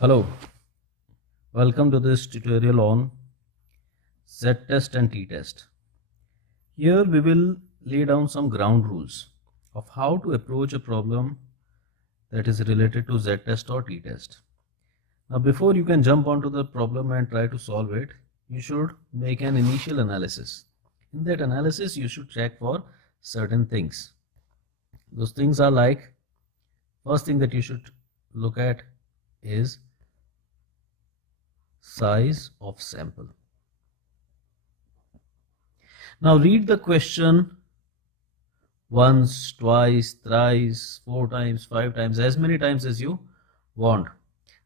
Hello, welcome to this tutorial on Z-test and T-test. Here we will lay down some ground rules of how to approach a problem that is related to Z-test or T-test. Now before you can jump onto the problem and try to solve it, you should make an initial analysis. In that analysis, you should check for certain things. Those things are like, first thing that you should look at is size of sample. Now read the question once, twice, thrice, 4 times, 5 times, as many times as you want.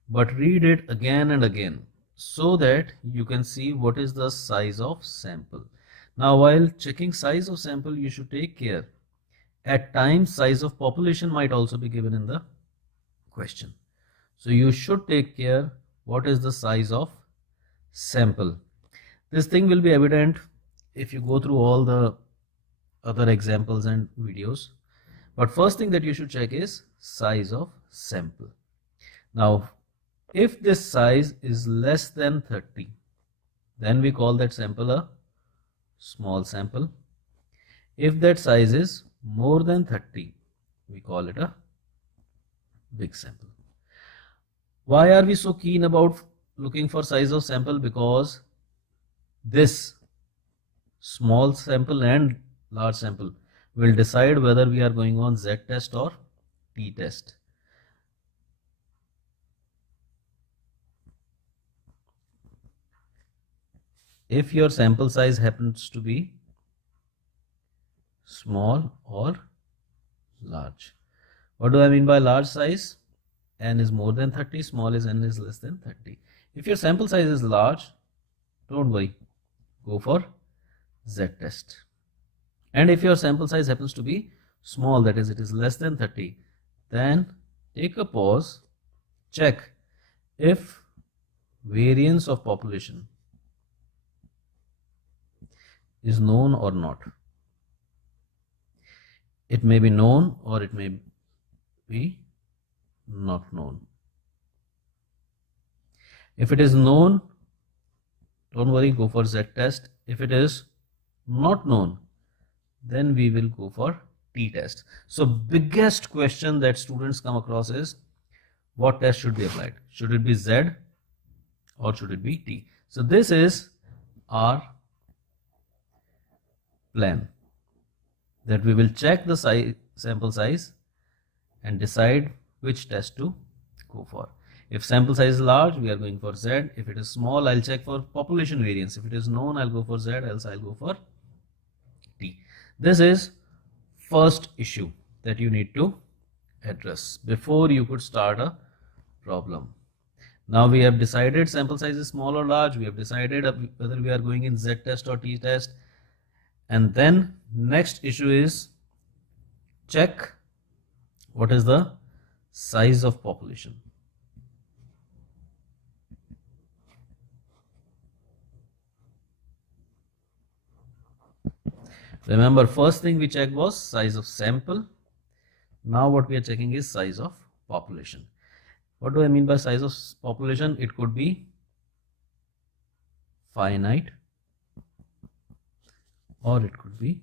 But read it again and again so that you can see what is the size of sample. Now while checking size of sample, you should take care. At times, size of population might also be given in the question. So you should take care what is the size of sample. This thing will be evident if you go through all the other examples and videos. But first thing that you should check is size of sample. Now, if this size is less than 30, then we call that sample a small sample. If that size is more than 30, we call it a big sample. Why are we so keen about looking for size of sample? Because this small sample and large sample will decide whether we are going on Z-test or T-test. If your sample size happens to be small or large. What do I mean by large size? N is more than 30, small is N is less than 30. If your sample size is large, don't worry, go for Z-test. And if your sample size happens to be small, that is, it is less than 30, then take a pause, check if variance of population is known or not. It may be known or it may be not known. If it is known, don't worry, go for Z-test. If it is not known, then we will go for T-test. So biggest question that students come across is, what test should be applied? Should it be Z or should it be T? So this is our plan, that we will check the sample size and decide which test to go for. If sample size is large, we are going for Z. If it is small, I'll check for population variance. If it is known, I'll go for Z, else I'll go for T. This is first issue that you need to address before you could start a problem. Now we have decided sample size is small or large. We have decided whether we are going in Z-test or T-test. And then next issue is check what is the size of population. Remember, first thing we checked was size of sample. Now what we are checking is size of population. What do I mean by size of population? It could be finite or it could be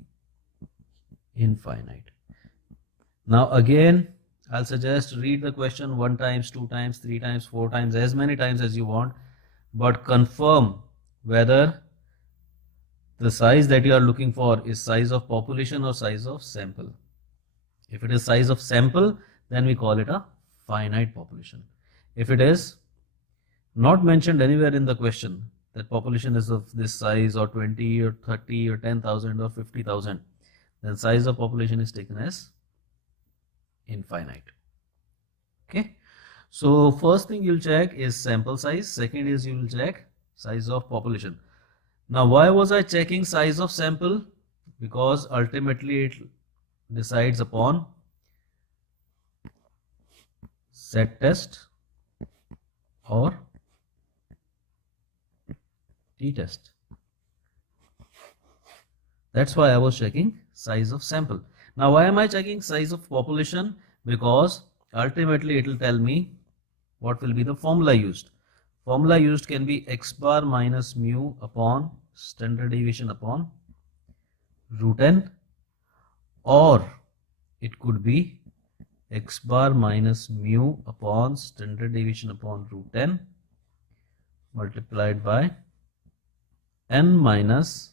infinite. Now again, I'll suggest read the question 1 times, 2 times, 3 times, 4 times, as many times as you want, but confirm whether the size that you are looking for is size of population or size of sample. If it is size of sample, then we call it a finite population. If it is not mentioned anywhere in the question that population is of this size or 20 or 30 or 10,000 or 50,000, then size of population is taken as infinite. Okay, so first thing you'll check is sample size. Second is you will check size of population. Now why was I checking size of sample? Because ultimately it decides upon Z-test or T-test. That's why I was checking size of sample. Now why am I checking size of population? Because ultimately it will tell me what will be the formula used? Formula used can be x bar minus mu upon standard deviation upon root n, or it could be x bar minus mu upon standard deviation upon root n multiplied by n minus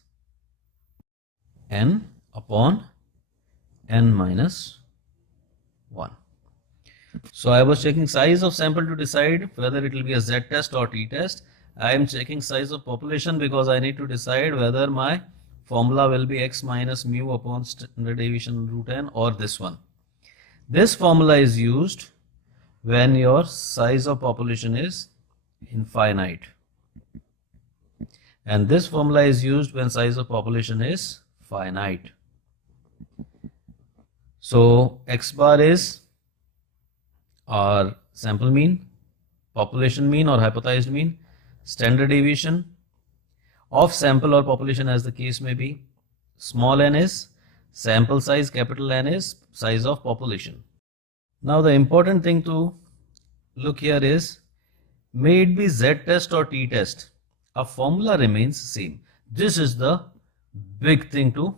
n upon n minus 1. So I was checking size of sample to decide whether it will be a Z test or T test. I am checking size of population because I need to decide whether my formula will be x minus mu upon standard deviation root n or this one. This formula is used when your size of population is infinite, and this formula is used when size of population is finite. So x bar is our sample mean, population mean or hypothesized mean, standard deviation of sample or population as the case may be. Small n is sample size, capital N is size of population. Now the important thing to look here is, may it be Z test or T test, a formula remains same. This is the big thing to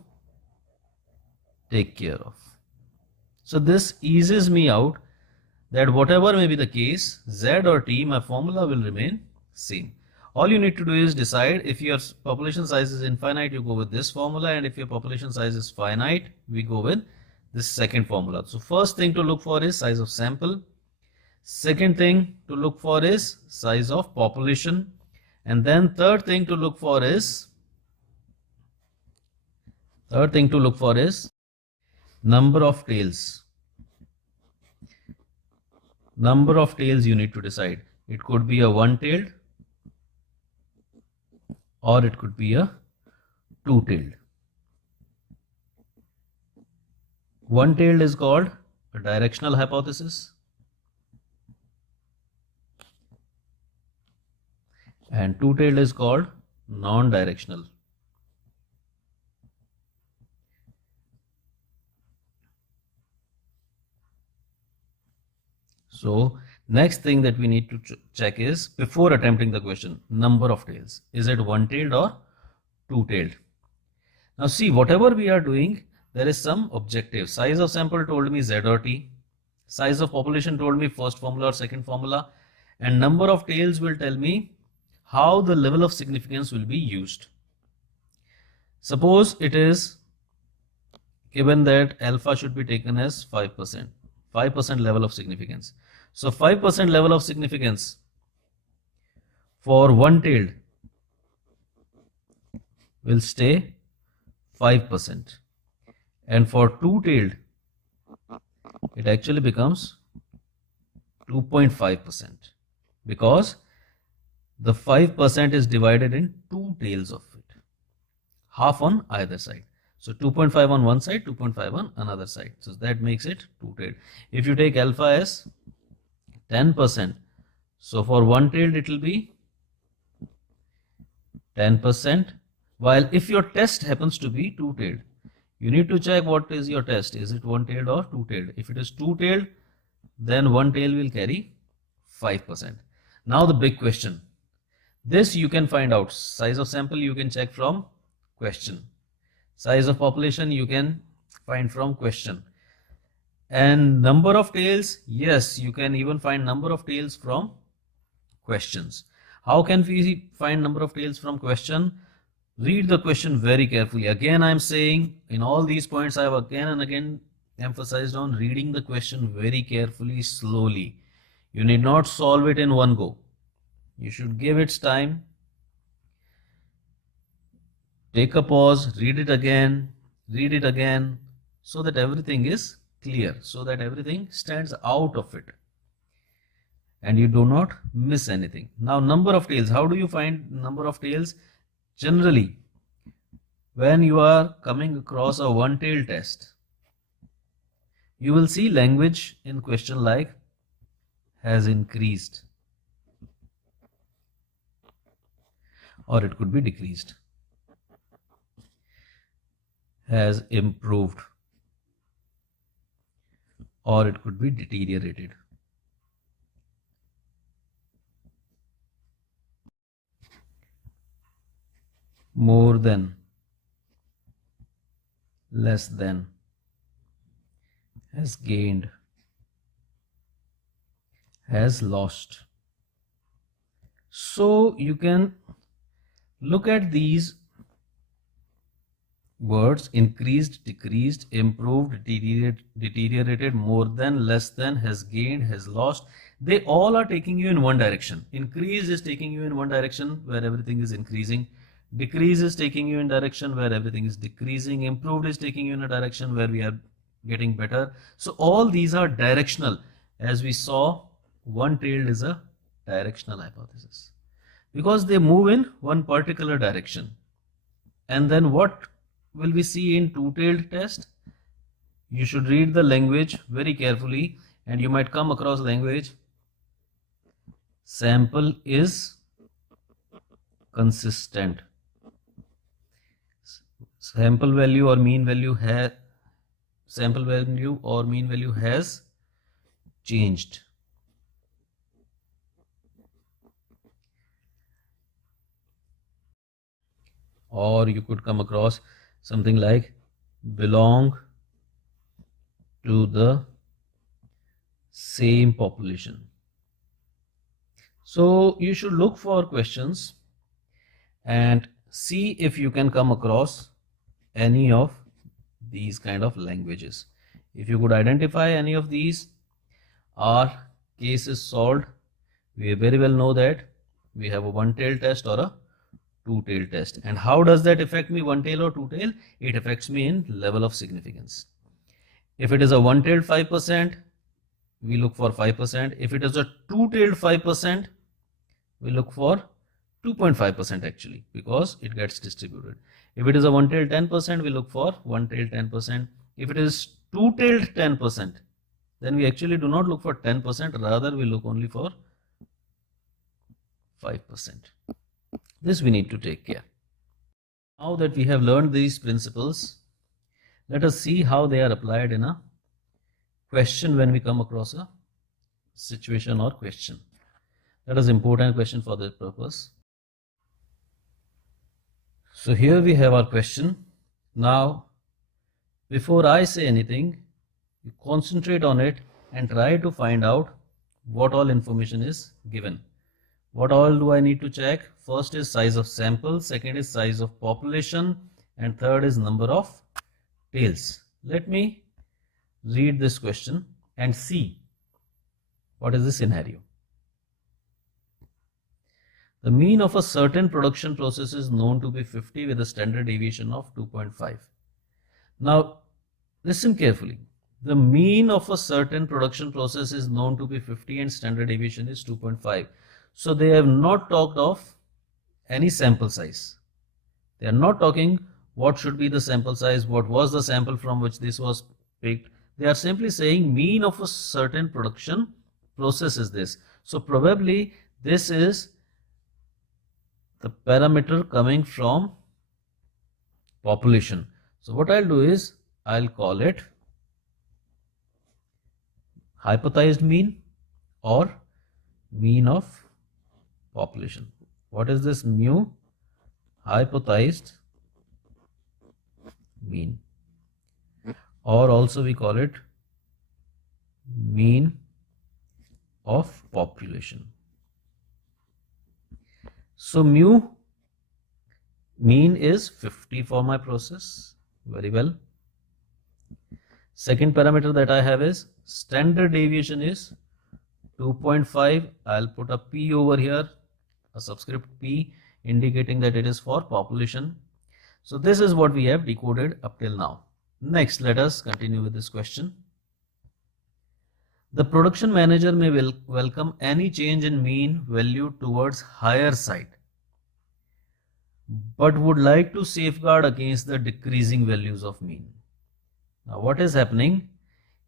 take care of. So this eases me out that whatever may be the case, Z or T, my formula will remain same. All you need to do is decide if your population size is infinite, you go with this formula, and if your population size is finite, we go with this second formula. So first thing to look for is size of sample. Second thing to look for is size of population. And then third thing to look for is number of tails. Number of tails you need to decide. It could be a one-tailed or it could be a two-tailed. One-tailed is called a directional hypothesis, and two-tailed is called non-directional. So next thing that we need to check is, before attempting the question, number of tails. Is it one-tailed or two-tailed? Now see, whatever we are doing, there is some objective. Size of sample told me Z or T. Size of population told me first formula or second formula. And number of tails will tell me how the level of significance will be used. Suppose it is given that alpha should be taken as 5%. 5% level of significance. So 5% level of significance for one-tailed will stay 5%. And for two-tailed, it actually becomes 2.5%, because the 5% is divided in two tails of it, half on either side. So 2.5 on one side, 2.5 on another side. So that makes it two-tailed. If you take alpha as 10%, so for one-tailed it will be 10%, while if your test happens to be two-tailed, you need to check what is your test. Is it one-tailed or two-tailed? If it is two-tailed, then one tail will carry 5%. Now the big question. This you can find out. Size of sample you can check from question. Size of population you can find from question. And number of tails, yes, you can even find number of tails from questions. How can we find number of tails from question? Read the question very carefully. Again, I am saying in all these points, I have again and again emphasized on reading the question very carefully, slowly. You need not solve it in one go. You should give it time. Take a pause, read it again, so that everything is clear, so that everything stands out of it and you do not miss anything. Now, number of tails. How do you find number of tails? Generally, when you are coming across a one-tail test, you will see language in question like has increased, or it could be decreased, has improved, or it could be deteriorated. more than, less than, has gained, has lost. So you can look at these words: increased, decreased, improved, deteriorated, more than, less than, has gained, has lost. They all are taking you in one direction. Increase is taking you in one direction where everything is increasing. Decrease is taking you in direction where everything is decreasing. Improved is taking you in a direction where we are getting better. So all these are directional. As we saw, one-tailed is a directional hypothesis because they move in one particular direction. And then what will we see in two-tailed test? You should read the language very carefully, and you might come across language: sample is consistent, sample value or mean value has changed. Or you could come across something like belong to the same population. So you should look for questions and see if you can come across any of these kind of languages. If you could identify any of these, our case is solved. We very well know that we have a one-tailed test or a two-tailed test. And how does that affect me, one-tail or two-tail? It affects me in level of significance. If it is a one-tailed 5%, we look for 5%. If it is a two-tailed 5%, we look for 2.5% actually, because it gets distributed. If it is a one-tailed 10%, we look for one-tailed 10%. If it is two-tailed 10%, then we actually do not look for 10%, rather we look only for 5%. This we need to take care. Now that we have learned these principles, let us see how they are applied in a question when we come across a situation or question. That is important question for this purpose. So here we have our question. Now, before I say anything, you concentrate on it and try to find out what all information is given. What all do I need to check? First is size of sample, second is size of population, and third is number of tails. Let me read this question and see what is the scenario. The mean of a certain production process is known to be 50 with a standard deviation of 2.5. Now, listen carefully. The mean of a certain production process is known to be 50 and standard deviation is 2.5. So they have not talked of any sample size. They are not talking what should be the sample size, what was the sample from which this was picked. They are simply saying mean of a certain production process is this. So probably this is the parameter coming from population. So what I'll do is I'll call it hypothesized mean or mean of population. What is this mu? Hypothesized mean, or also we call it mean of population. So mu, mean is 50 for my process. Very well. Second parameter that I have is standard deviation is 2.5. I'll put a P over here, a subscript P, indicating that it is for population. So this is what we have decoded up till now. Next, let us continue with this question. The production manager may welcome any change in mean value towards higher side, but would like to safeguard against the decreasing values of mean. Now what is happening?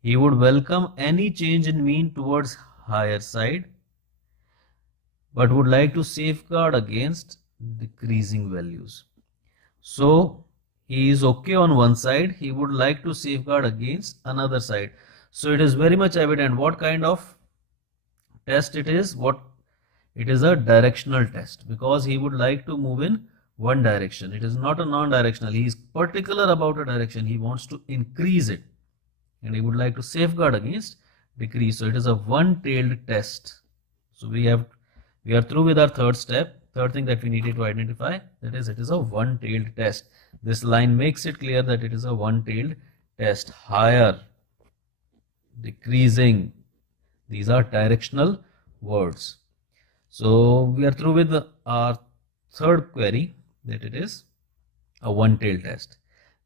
He would welcome any change in mean towards higher side, but would like to safeguard against decreasing values. So he is okay on one side, he would like to safeguard against another side. So it is very much evident what kind of test it is. What it is, a directional test, because he would like to move in one direction. It is not a non-directional. He is particular about a direction. He wants to increase it, and he would like to safeguard against decrease. So it is a one-tailed test. So we are through with our third step. Third thing that we needed to identify, that is, it is a one-tailed test. This line makes it clear that it is a one-tailed test. Higher, decreasing, these are directional words. So we are through with our third query, that it is a one-tailed test.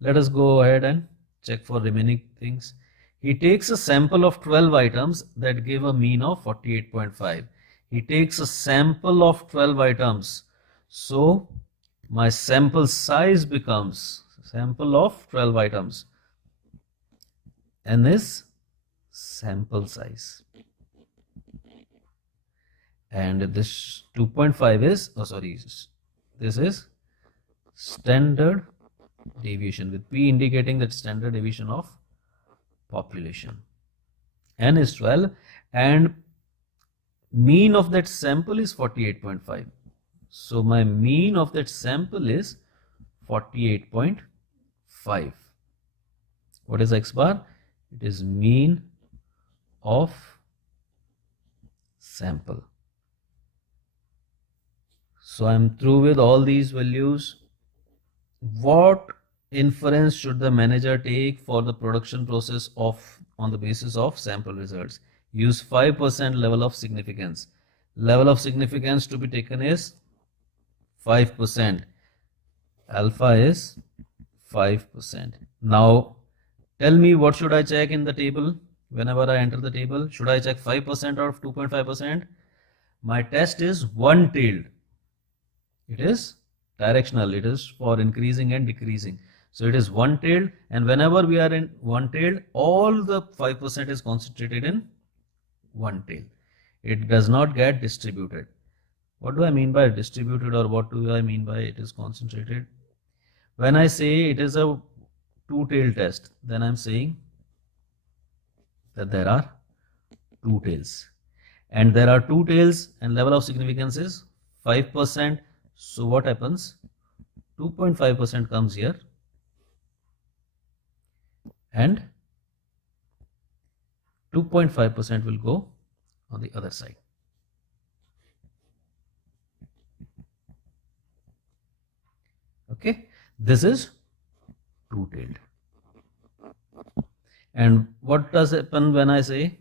Let us go ahead and check for remaining things. He takes a sample of 12 items that give a mean of 48.5. He takes a sample of 12 items. So my sample size becomes sample of 12 items. N is sample size. And this 2.5 is, this is standard deviation, with P indicating that standard deviation of population. N is 12 and mean of that sample is 48.5. So my mean of that sample is 48.5. What is X bar? It is mean of sample. So I'm through with all these values. What inference should the manager take for the production process on the basis of sample results? Use 5% level of significance. Level of significance to be taken is 5%. Alpha is 5%. Now tell me, what should I check in the table? Whenever I enter the table, should I check 5% or 2.5%? My test is one-tailed. It is directional. It is for increasing and decreasing. So it is one-tailed, and whenever we are in one-tailed, all the 5% is concentrated in one tail. It does not get distributed. What do I mean by distributed, or what do I mean by it is concentrated? When I say it is a two-tailed test, then I'm saying that there are two tails, and there are two tails, and level of significance is 5%. So what happens? 2.5% comes here, and 2.5% will go on the other side. Okay, this is two-tailed. And what does happen when I say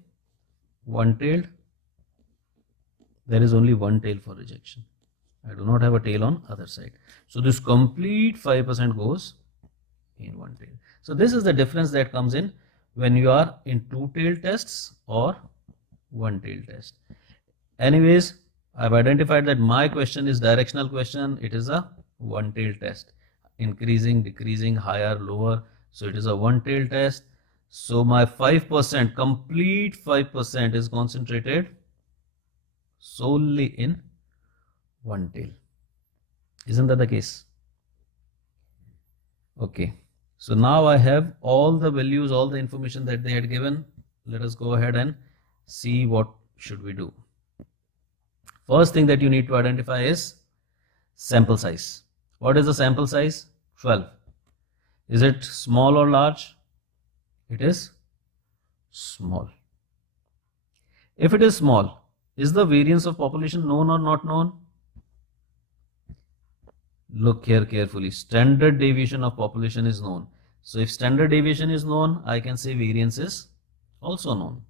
one-tailed? There is only one tail for rejection. I do not have a tail on other side. So this complete 5% goes in one tail. So this is the difference that comes in when you are in two-tailed tests or one-tailed test. Anyways, I've identified that my question is directional question. It is a one-tailed test. Increasing, decreasing, higher, lower. So it is a one-tailed test. So my 5%, complete 5% is concentrated solely in one tail. Isn't that the case? Okay. So now I have all the values, all the information that they had given. Let us go ahead and see what should we do. First thing that you need to identify is sample size. What is the sample size? 12. Is it small or large? It is small. If it is small, is the variance of population known or not known? Look here carefully. Standard deviation of population is known. So if standard deviation is known, I can say variance is also known.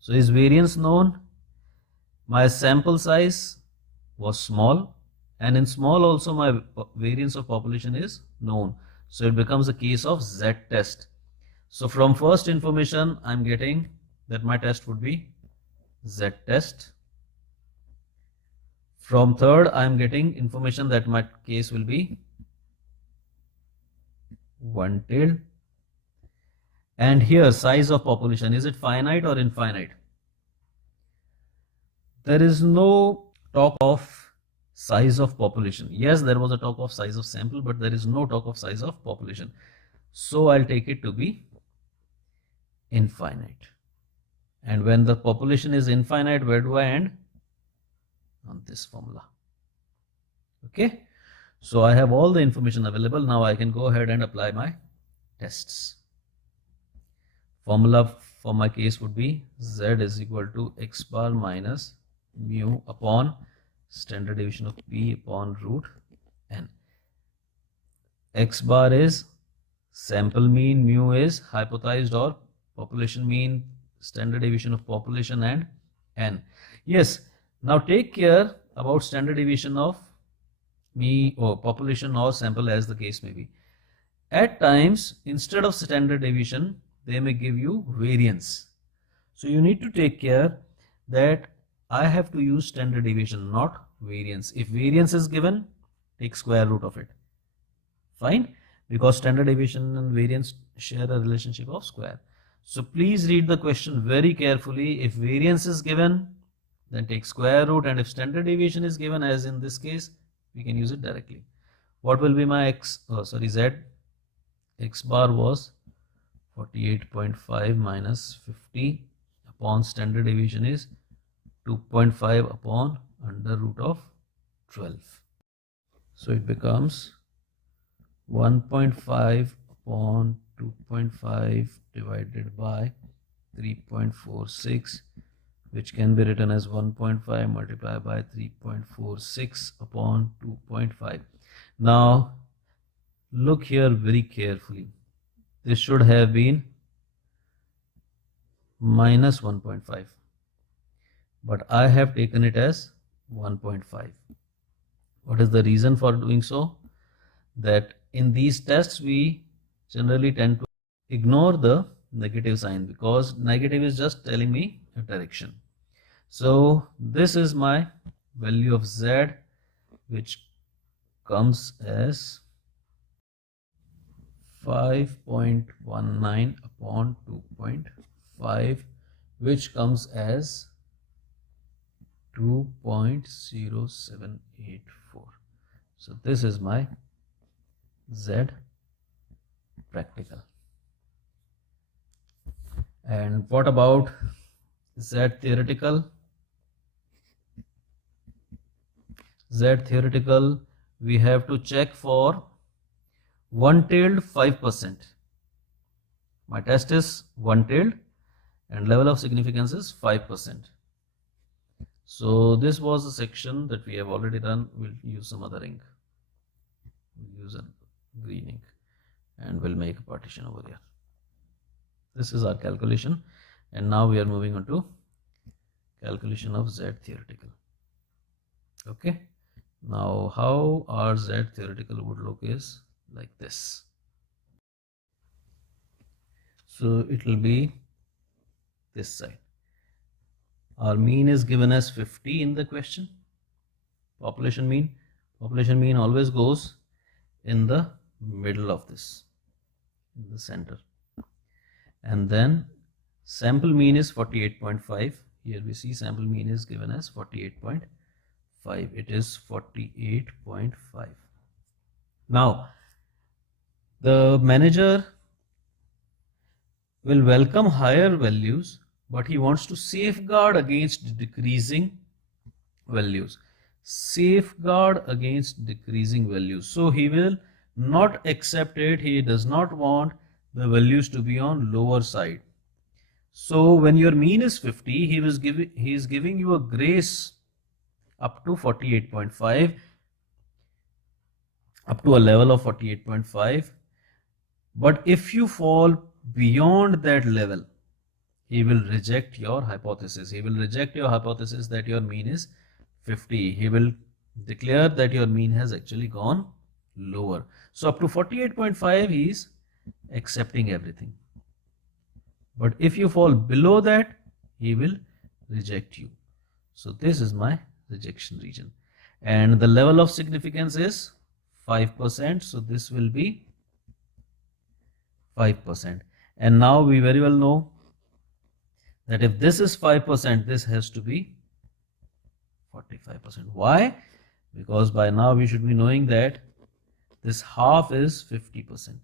So is variance known? My sample size was small, and in small also my variance of population is known. So it becomes a case of Z test. So from first information, I'm getting that my test would be Z test. From third, I am getting information that my case will be one-tailed. And here, size of population, is it finite or infinite? There is no talk of size of population. Yes, there was a talk of size of sample, but there is no talk of size of population. So I'll take it to be infinite. And when the population is infinite, where do I end? On this formula. Okay, So I have all the information available. Now I can go ahead and apply my tests. Formula for my case would be z is equal to x bar minus mu upon standard deviation of p upon root n. X bar is sample mean, mu is hypothesized or population mean, standard deviation of population, and n. Yes, now take care about standard deviation of me or population or sample, as the case may be. At times, instead of standard deviation, they may give you variance. So you need to take care that I have to use standard deviation, not variance. If variance is given, take square root of it. Fine, because standard deviation and variance share a relationship of square. So please read the question very carefully. If variance is given, then take square root, and if standard deviation is given, as in this case, we can use it directly. What will be my z? X bar was 48.5 minus 50 upon standard deviation is 2.5 upon under root of 12. So it becomes 1.5 upon 2.5 divided by 3.46, which can be written as 1.5 multiplied by 3.46 upon 2.5. Now look here very carefully. This should have been minus 1.5, but I have taken it as 1.5. What is the reason for doing so? That in these tests we generally tend to ignore the negative sign, because negative is just telling me a direction. So this is my value of z, which comes as 5.19 upon 2.5, which comes as 2.0784. So this is my z practical. And what about z theoretical? Z theoretical, we have to check for one-tailed 5%. My test is one-tailed and level of significance is 5%. So this was a section that we have already done. We'll use some other ink. We'll use a green ink and we'll make a partition over here. This is our calculation, and now we are moving on to calculation of Z theoretical. Okay, now how our Z theoretical would look is like this. So it will be this side. Our mean is given as 50 in the question. Population mean always goes in the middle of this, in the center. And then sample mean is 48.5. Here we see sample mean is given as 48.5. It is 48.5. Now the manager will welcome higher values, but he wants to safeguard against decreasing values. Safeguard against decreasing values. So he will not accept it. He does not want the values to be on lower side. So when your mean is 50, he is giving you a grace up to 48.5, up to a level of 48.5. But if you fall beyond that level, he will reject your hypothesis. He will reject your hypothesis that your mean is 50. He will declare that your mean has actually gone lower. So up to 48.5, he is accepting everything. But if you fall below that, he will reject you. So this is my rejection region. And the level of significance is 5%. So this will be 5%. And now we very well know that if this is 5%, this has to be 45%. Why? Because by now we should be knowing that this half is 50%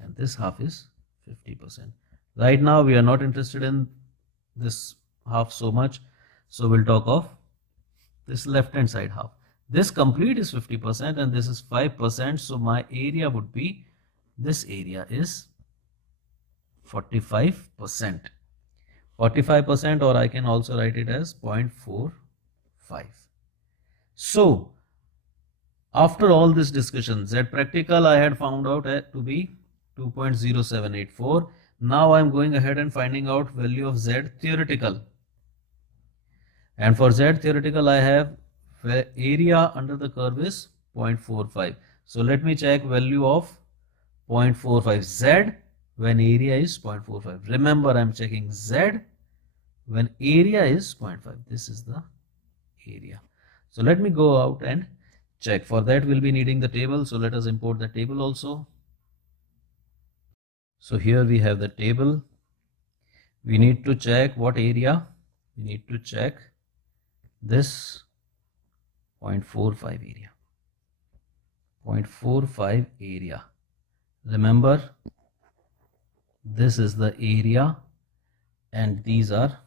and this half is 50%. Right now we are not interested in this half so much, so we'll talk of this left hand side half. This complete is 50% and this is 5%. So my area would be, this area is 45%. 45%, or I can also write it as 0.45. So after all this discussion, Z practical I had found out to be 2.0784. Now I am going ahead and finding out value of Z theoretical. And for Z theoretical I have area under the curve is 0.45. So let me check value of 0.45 Z when area is 0.45. Remember, I am checking Z when area is 0.5. This is the area. So let me go out and check. For that we'll be needing the table. So let us import the table also. So here we have the table. We need to check what area. We need to check this 0.45 area. 0.45 area. Remember, this is the area and these are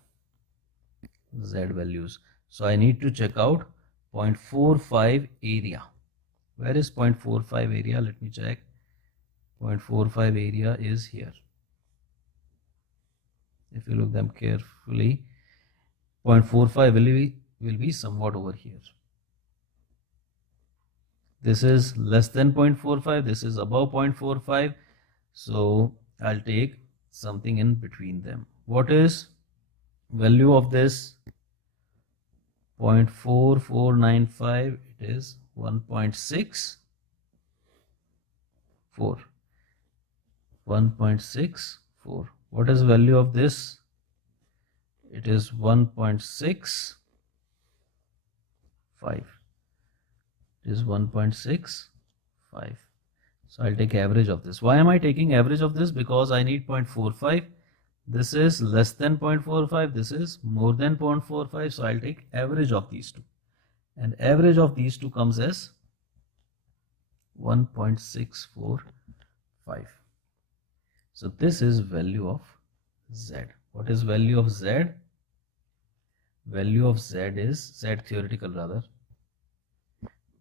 Z values. So I need to check out 0.45 area. Where is 0.45 area? Let me check. 0.45 area is here. If you look them carefully, 0.45 will be somewhat over here. This is less than 0.45. This is above 0.45. So I'll take something in between them. What is value of this? 0.4495. It is 1.64. 1.64. What is value of this? It is 1.65. It is 1.65. So I'll take average of this. Why am I taking average of this? Because I need 0.45. This is less than 0.45. This is more than 0.45. So I'll take average of these two. And average of these two comes as 1.645. So this is value of Z. What is value of Z? Value of Z is, Z theoretical rather.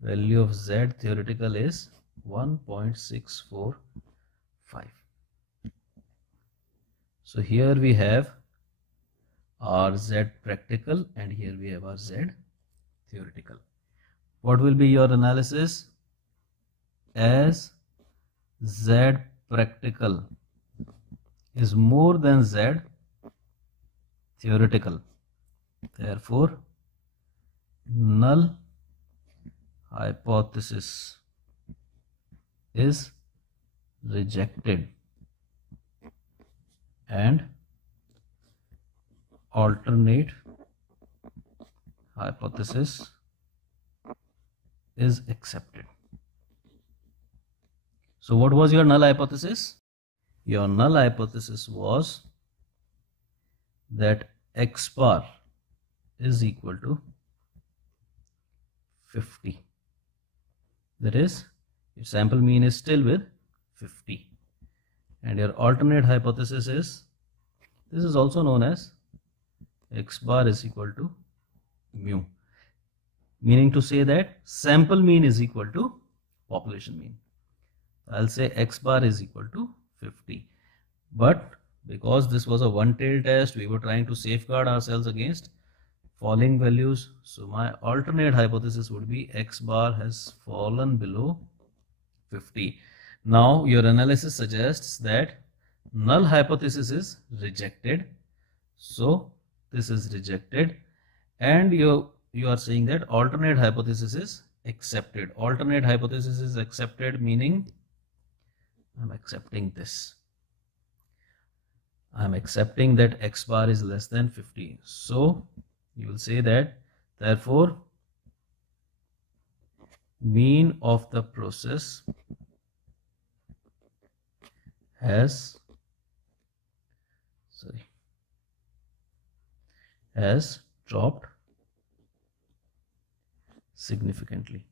Value of Z theoretical is 1.645. So here we have our Z practical and here we have our Z theoretical. What will be your analysis? As Z practical is more than Z theoretical, therefore null hypothesis is rejected and alternate hypothesis is accepted. So what was your null hypothesis? Your null hypothesis was that X bar is equal to 50. That is, your sample mean is still with 50. And your alternate hypothesis is, this is also known as X bar is equal to mu. Meaning to say that sample mean is equal to population mean. I'll say X bar is equal to 50. But because this was a one-tailed test, we were trying to safeguard ourselves against falling values. So my alternate hypothesis would be X bar has fallen below 50. Now your analysis suggests that null hypothesis is rejected. So this is rejected. And you are saying that alternate hypothesis is accepted. Alternate hypothesis is accepted, meaning I'm accepting this. I'm accepting that X bar is less than 50. So you will say that therefore mean of the process has dropped significantly.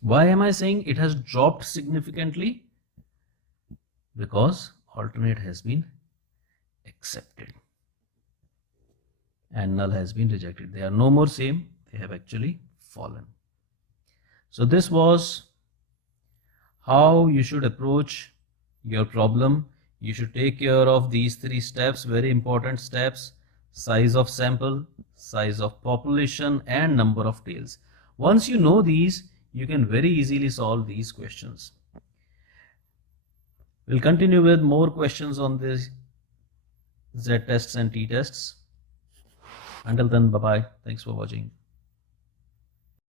Why am I saying it has dropped significantly? Because alternate has been accepted. and null has been rejected. They are no more same, they have actually fallen. So this was how you should approach your problem. You should take care of these 3 steps, very important steps: size of sample, size of population, and number of tails. Once you know these, you can very easily solve these questions. We'll continue with more questions on this Z tests and T tests. Until then, bye bye. Thanks for watching.